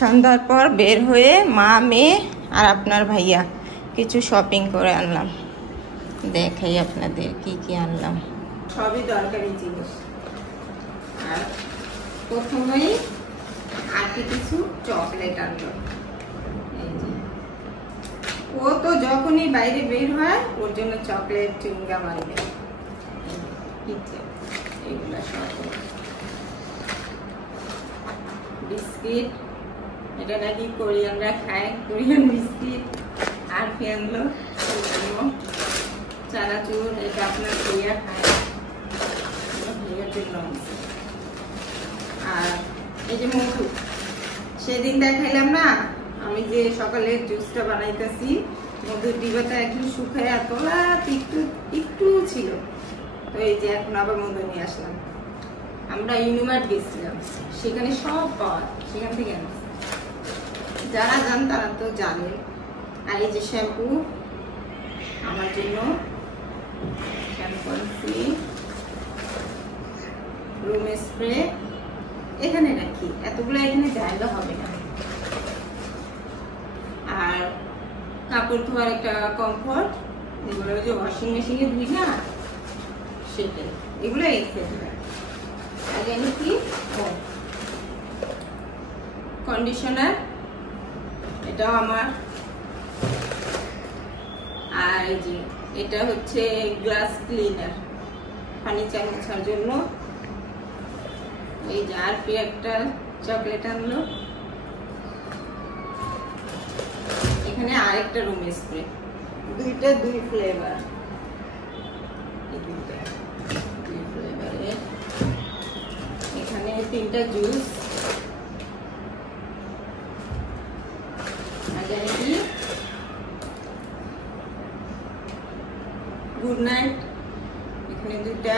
সন্ধ্যার পর বের হয়ে মা মেয়ে আর আপনার ভাইয়া কিছু শপিং করে আনলাম। দেখাই আপনাদের কি কি আনলাম, সবই দরকারি জিনিস। আর প্রথমেই আর কিছু চকলেট আনলো। এই যে ও তো যখনই বাইরে বের হয় ওর জন্য চকলেট চুইংগাম আনবে, এইগুলা সব। বিস্কিট, এটা নাকি কোরিয়ানরা খায়, কোরিয়ান বিস্কিট। আর আনলো চানাচুর, এটা আপনার ভাইয়া খায়, ভাইয়ার জন্য। আর এই যে মধু, সেদিন দেখাইলাম না আমি যে সকালে জুসটা বানাইতেছি, মধুর ডিবাটা একটু শুকায় তোলা একটু একটু ছিল, তো এই যে এখন আবার মধু নিয়ে আসলাম। আমরা ইউনিমার্ট গেছিলাম, সেখানে সব পাওয়া, সেখান থেকে আনছি। যারা যান তারা তো জানে। আর এই যে শ্যাম্পু আমার জন্য, শ্যাম্পু আনছি, রুম স্প্রে এখানে রাখি, এতগুলো এখানে জায়গা হবে না। আর কাপড় ধোয়ার একটা কমফোর্ট, এগুলো যে ওয়াশিং মেশিনে ধুই না সেটাই, এগুলো আর জানি কি কন্ডিশনার, এটাও আমার। আর এই যে এটা হচ্ছে গ্লাস ক্লিনার, ফার্নিচার মোছার জন্য। এই যে আর একটা চকলেট আনলো। এখানে আরেকটা রুম স্প্রে, দুইটা দুই ফ্লেভার, দুই ফ্লেভারের। এখানে 3টা জুস। আর জানি কি গুড নাইট, এখানে 2টা।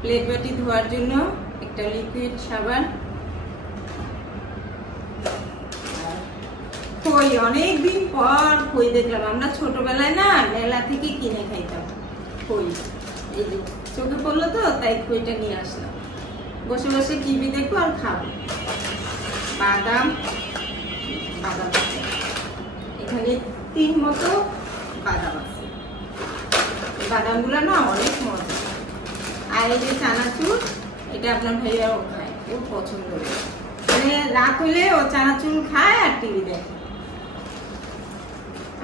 প্লেট বাটি ধোয়ার জন্য একটা লিকুইড সাবান। খই, অনেকদিন পর খই দেখলাম। আমরা ছোটবেলায় না মেলা থেকে কিনে খাইতাম খই, এই যে চোখে পড়লো তো তাই খইটা নিয়ে আসলাম। বসে বসে টিভি দেখবো আর খাবো। বাদাম, বাদাম এখানে 3 মতো বাদাম আছে, বাদামগুলো না অনেক মজা। আর এই যে চানাচুর, এটা আপনার ভাইয়াও খায়, ও পছন্দ করে। মানে রাত হলে ও চানাচুর খায় আর টিভি দেখে।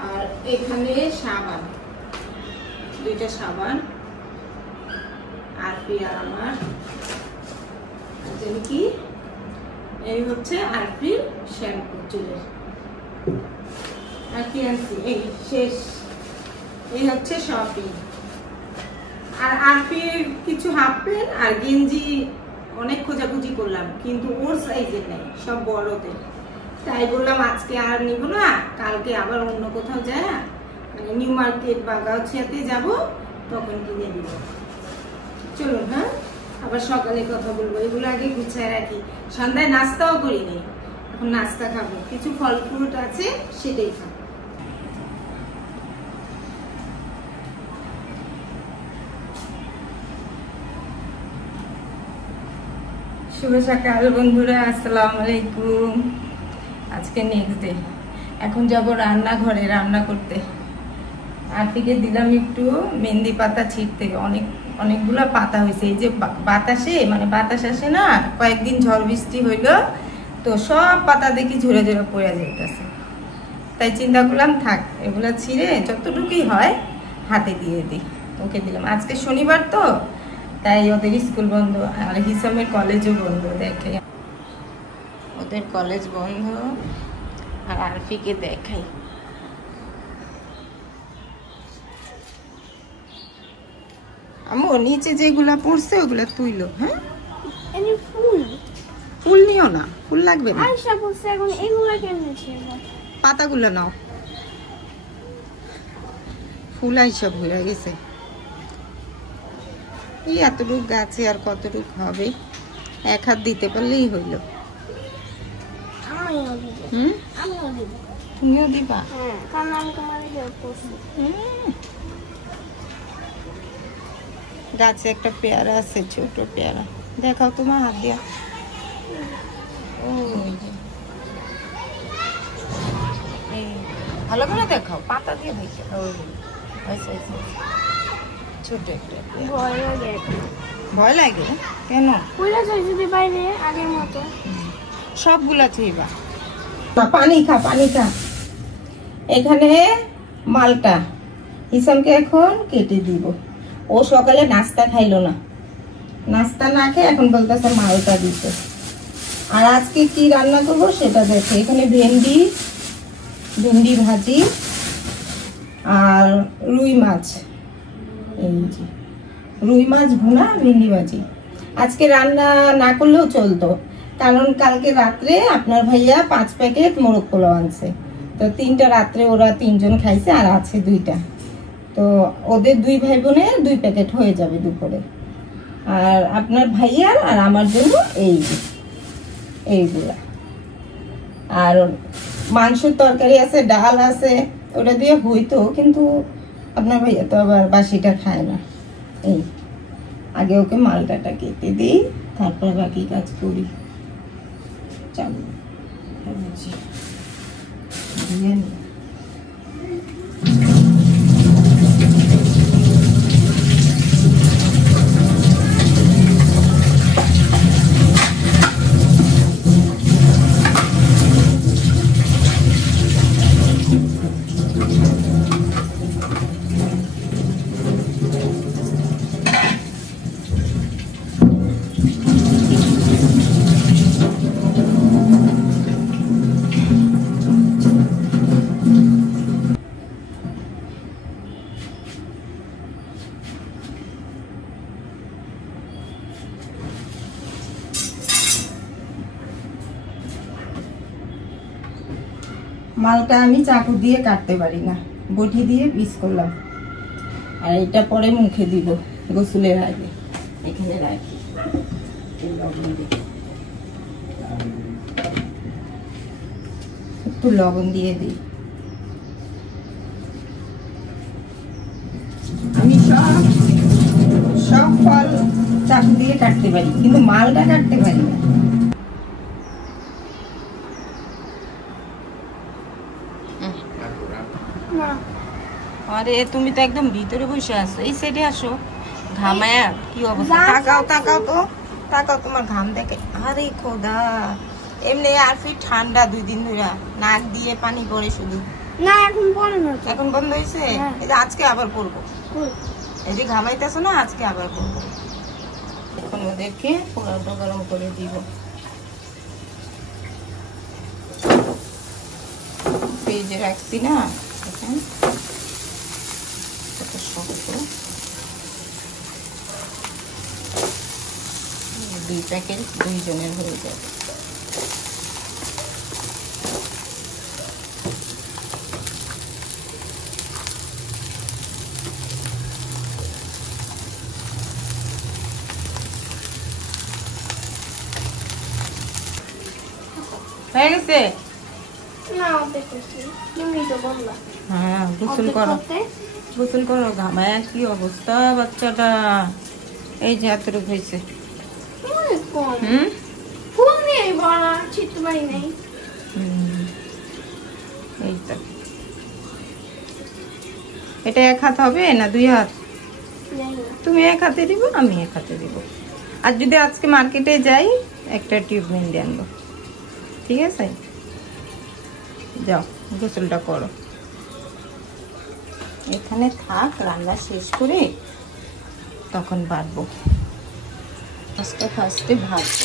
আর এখানে সাবান, 2টা সাবান। আর প্রিয়া আমার কি, এই হচ্ছে আরফির শ্যাম্পু চুলের। আর কি আনছি, এই শেষ, এই হচ্ছে শপিং। আর আরফির কিছু হাফ প্যান্ট আর গেঞ্জি অনেক খোঁজাখুঁজি করলাম, কিন্তু ওর সাইজের নেই, সব বড়দের। তাই বললাম আজকে আর নিব না, কালকে আবার অন্য কোথাও যায়, মানে নিউ মার্কেট বা গাউছিয়াতে যাব, তখন কিনে দিব। চলুন, হ্যাঁ আবার সকালে কথা বলবো। এগুলো আগে গুছায় রাখি, সন্ধ্যায় নাস্তাও করি নি, এখন নাস্তা খাবো। কিছু ফল ফ্রুট আছে, সেটাই খাবো। শুভ সকাল বন্ধুরা, আসসালামু আলাইকুম। আজকে নেক্সট ডে, এখন যাব রান্নাঘরে রান্না করতে। আরফিকে দিলাম একটু মেহেন্দি পাতা ছিঁড়তে, অনেকগুলো পাতা হয়েছে। এই যে বাতাসে, মানে বাতাস আসে না, কয়েকদিন ঝড় বৃষ্টি হইল, তো সব পাতা দেখি ঝরে ঝরে পড়ে যাইতেছে। তাই চিন্তা করলাম থাক, এগুলা ছিঁড়ে যতটুকুই হয় হাতে দিয়ে দিই। ওকে দিলাম। আজকে শনিবার তো, তাই ওদের স্কুল বন্ধ, আর হিসামের কলেজও বন্ধ। দেখে ওদের কলেজ বন্ধ। আর আরফিকে দেখাই, আমার নিচে যেগুলা পড়ছে ওগুলা তুইলো। হ্যাঁ ফুল নিও না, ফুল লাগবে না, পাতাগুলো নাও। ফুল এইসব হয়ে গেছে। এই এতটুক গাছে আর কতটুক হবে, 1 হাত দিতে পারলেই হইল। তুমিও দিবা? গাছে একটা পেয়ারা আছে, ছোট পেয়ারা। দেখাও তোমার হাত দিয়া। ভালো করে দেখাও, পাতা দিয়ে দেখে। ছোট একটা ভয় লাগে কেন? আগের মতো সবগুলা থইবা। পানি খা, পানি খা। এখানে মালটা হিসামকে এখন কেটে দিব। ও সকালে নাস্তা খাইলো না, নাস্তা না খেয়ে এখন বলতেছে মালটা দিতে। আর আজকে কি রান্না করবো সেটা দেখে। এখানে ভেন্ডি ভাজি আর রুই মাছ। এই যে রুই মাছ ভুনা, ভেন্ডি ভাজি। আজকে রান্না না করলেও চলতো, কারণ কালকে রাত্রে আপনার ভাইয়া 5 প্যাকেট মোরগ পোলাও আনছে। তো 3টা রাত্রে ওরা 3 জন খাইছে, আর আছে 2টা। তো ওদের 2 ভাই বোনের 2 প্যাকেট হয়ে যাবে দুপুরে। আর আপনার ভাইয়ার আর আমার জন্য এইগুলা। আর মাংসের তরকারি আছে, ডাল আছে, ওটা দিয়ে হইতো, কিন্তু আপনার ভাইয়া তো আবার বাসিটা খায় না। এই আগে ওকে মালটাটা কেটে দিই, তারপর বাকি কাজ করি। চলো মালটা আমি চাকু দিয়ে কাটতে পারি না, বটি দিয়ে পিস করলাম। আর এটা পরে মুখে দিব গোসলের আগে। এখানে রাখি, একটু লবণ দিয়ে দিই। আমি সব ফল চাকু দিয়ে কাটতে পারি, কিন্তু মালটা কাটতে পারি না। আরে তুমি তো একদম ভিতরে বসে আছো, এই সাইডে আসো। ঘামায়া কি অবস্থা, তাকাও তাকাও তো, তাকাও, তোমার ঘাম দেখে। আরে খোদা, এমনি আর ফির ঠান্ডা 2 দিন ধরে, নাক দিয়ে পানি পড়ে শুধু। না এখন বন্ধ না, এখন বন্ধ হয়েছে। এই যে আজকে আবার পড়বো, এই যে ঘামাইতেছো না, আজকে আবার পড়বো। এখন ওদেরকে পোলাওটা গরম করে দিব। ফ্রিজে রাখছি না, এখন শক্ত 2 প্যাকেট 2 জনের হয়ে যাবে। হয়ে গেছে? হ্যাঁ, গোসল করো, গোসল করো। ঘামায় কি অবস্থা বাচ্চাটা। এই যে এতটুকু হয়েছে। এই তো, এটা 1 হাত হবে না 2 হাত? তুমি 1 হাতে দিব, আমি 1 হাতে দিব। আর যদি আজকে মার্কেটে যাই, একটা টিউব মেহেন্দি আনবো, ঠিক আছে? যাও গোসলটা করো, এখানে থাক, রান্না শেষ করে তখন বাড়বো। ফার্স্টে ভাজবো।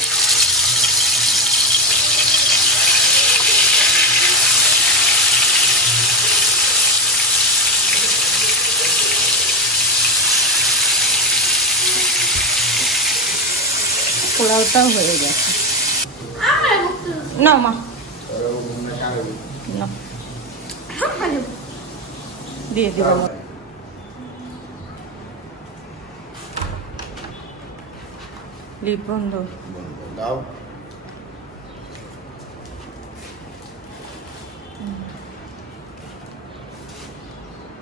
পোলাওটাও হয়ে গেছে। না মা, না দিয়ে দিব। লিপ বন্ধ দাও।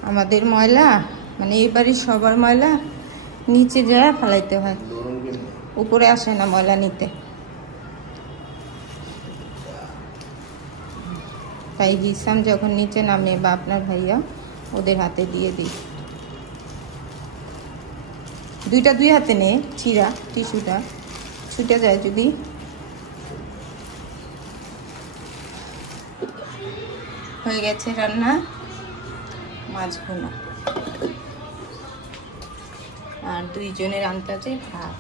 আমাদের ময়লা, মানে এই বাড়ির সবার ময়লা নিচে যায় ফেলাইতে হয়, উপরে আসে না ময়লা নিতে। তাই হিসাম যখন নিচে নামে বা আপনার ভাইয়া ওদের হাতে দিয়ে দিই। দুই হাতে নে, চিরা টিস্যুটা ছুটে যায় যদি। হয়ে গেছে রান্না, মাছ ভুনা আর দুইজনের আন্দাজে ভাত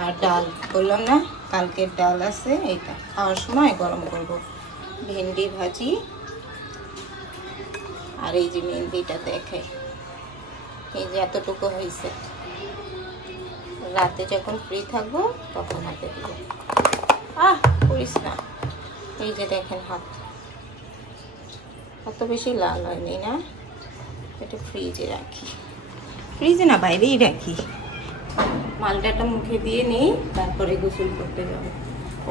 আর ডাল। বললাম না কালকের ডাল আছে, এইটা খাওয়ার সময় গরম করব। ভেন্ডি ভাজি আর এই যে মেহেন্দিটা দেখে, এই যে এতটুকু হয়েছে। রাতে যখন ফ্রি থাকবো তখন হাতে দিব। করিস না। এই যে দেখেন হাত অত বেশি লাল হয়নি না, এটা ফ্রিজে রাখি। ফ্রিজে না, বাইরেই রাখি। মালটাটা মুখে দিয়ে নেই, তারপরে গোসল করতে যাবো।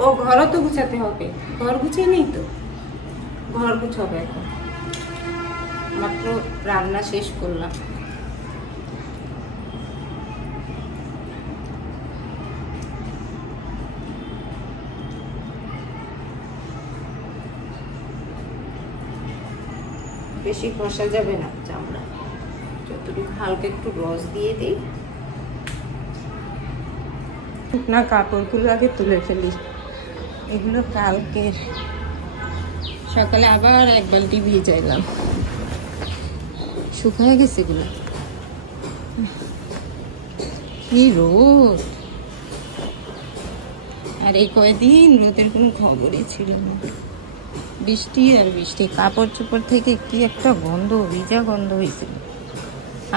ও ঘরও তো গুছাতে হবে, ঘর গুছিয়ে নেই তো, ঘর গুছাবে এখন। মাত্র রান্না শেষ করলাম। বেশি কষা যাবে না চামড়া, যতটুকু হালকা একটু রস দিয়ে দিই। না কাপড়গুলো আগে তুলে ফেলি, এগুলো কালকে সকালে আবার এক বালতি ভিজাইলাম, শুকায় গেছে এগুলো। কি রোদ! আর এই কয়দিন রোদের কোনো খবরই ছিল না। বৃষ্টি আর বৃষ্টি, কাপড় চোপড় থেকে কি একটা গন্ধ, ভিজা গন্ধ হয়েছিল।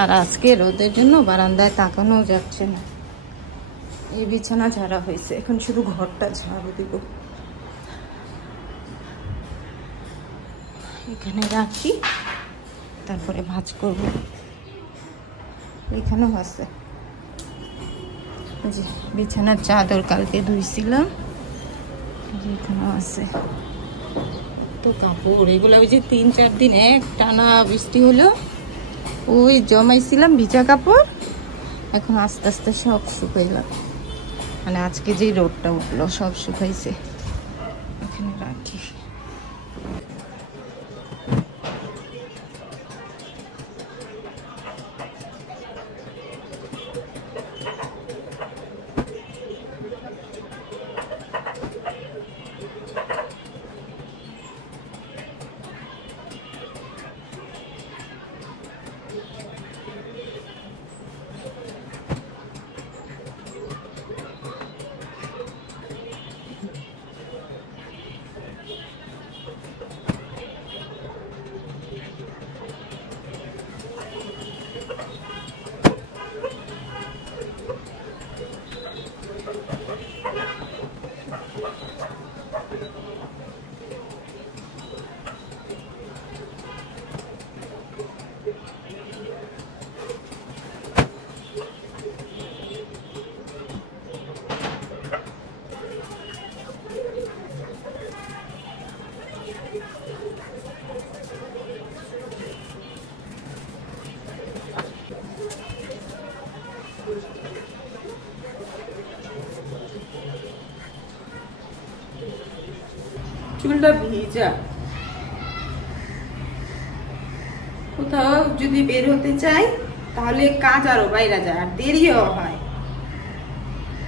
আর আজকে রোদের জন্য বারান্দায় তাকানো যাচ্ছে না। এই বিছানা ঝাড়া হয়েছে, এখন শুধু ঘরটা ঝাড়ু দিব। এখানে রাখি, তারপরে ভাঁজ করব। এখানেও আছে যে বিছানার চাদর কালকে ধুইছিলাম, এখানেও আছে। তো কাপড় এগুলো ওই যে 3-4 দিন এক টানা বৃষ্টি হলো, ওই জমাইছিলাম ভিজা কাপড়, এখন আস্তে আস্তে সব শুকাইলাম। মানে আজকে যে রোদটা উঠলো সব শুকাইছে। এখানে রাখি। চুলটা ভিজা, কোথাও যদি বের হতে চাই তাহলে কাজ আরো বাইরে যায়, আর দেরিও হয়।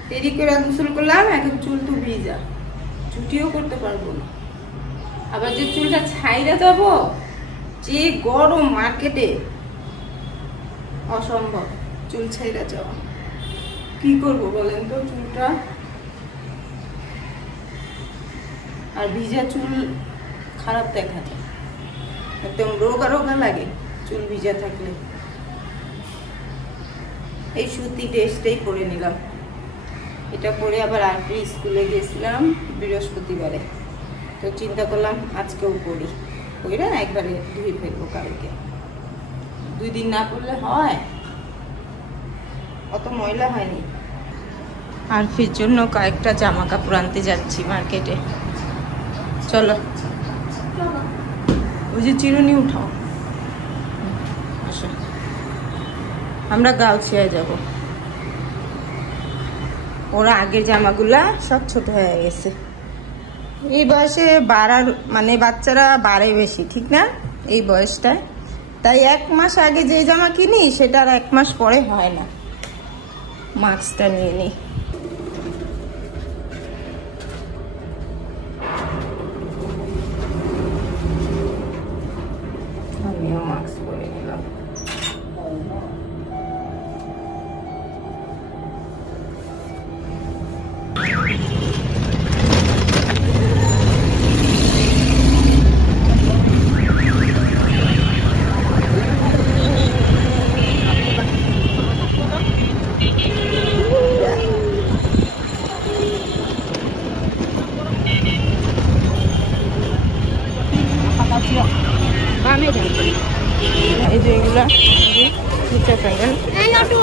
দেরি করে গোসল করলাম, এখন চুল তো ভিজা, ছুটিও করতে পারবো না। আবার যে চুলটা ছাইরা যাব, যে গরম মার্কেটে, অসম্ভব চুল ছাইরা যাওয়া। কি করব বলেন তো চুলটা? আর ভিজা চুল খারাপ দেখা যায়, একদম রোগা রোগা লাগে চুল ভিজা থাকলে। এই সুতি ড্রেসটাই পরে নিলাম, এটা পরে আবার আরবি স্কুলে গেছিলাম বৃহস্পতিবারে, তো চিন্তা করলাম আজকেও পরি, পরে একবারে ধুয়ে ফেলবো কালকে। 2 দিন না পরলে হয়? অত ময়লা হয়নি। আরফির জন্য কয়েকটা জামা কাপড় আনতে যাচ্ছি মার্কেটে। চলো, ওই যে চিরুনি উঠাও, আসো। আমরা গাউছিয়ায় যাব। ওরা আগে জামাগুলা সব ছোট হয়ে গেছে। এই বয়সে বাড়ার মানে বাচ্চারা বাড়ে বেশি, ঠিক না? এই বয়সটায় তাই 1 মাস আগে যে জামা কিনি সেটা আর 1 মাস পরে হয় না। মাস্কটা নিয়ে নিই। আমিও মাস্ক পরে নিলাম। এই যে এগুলা নিচে ফেলেন। এই নটু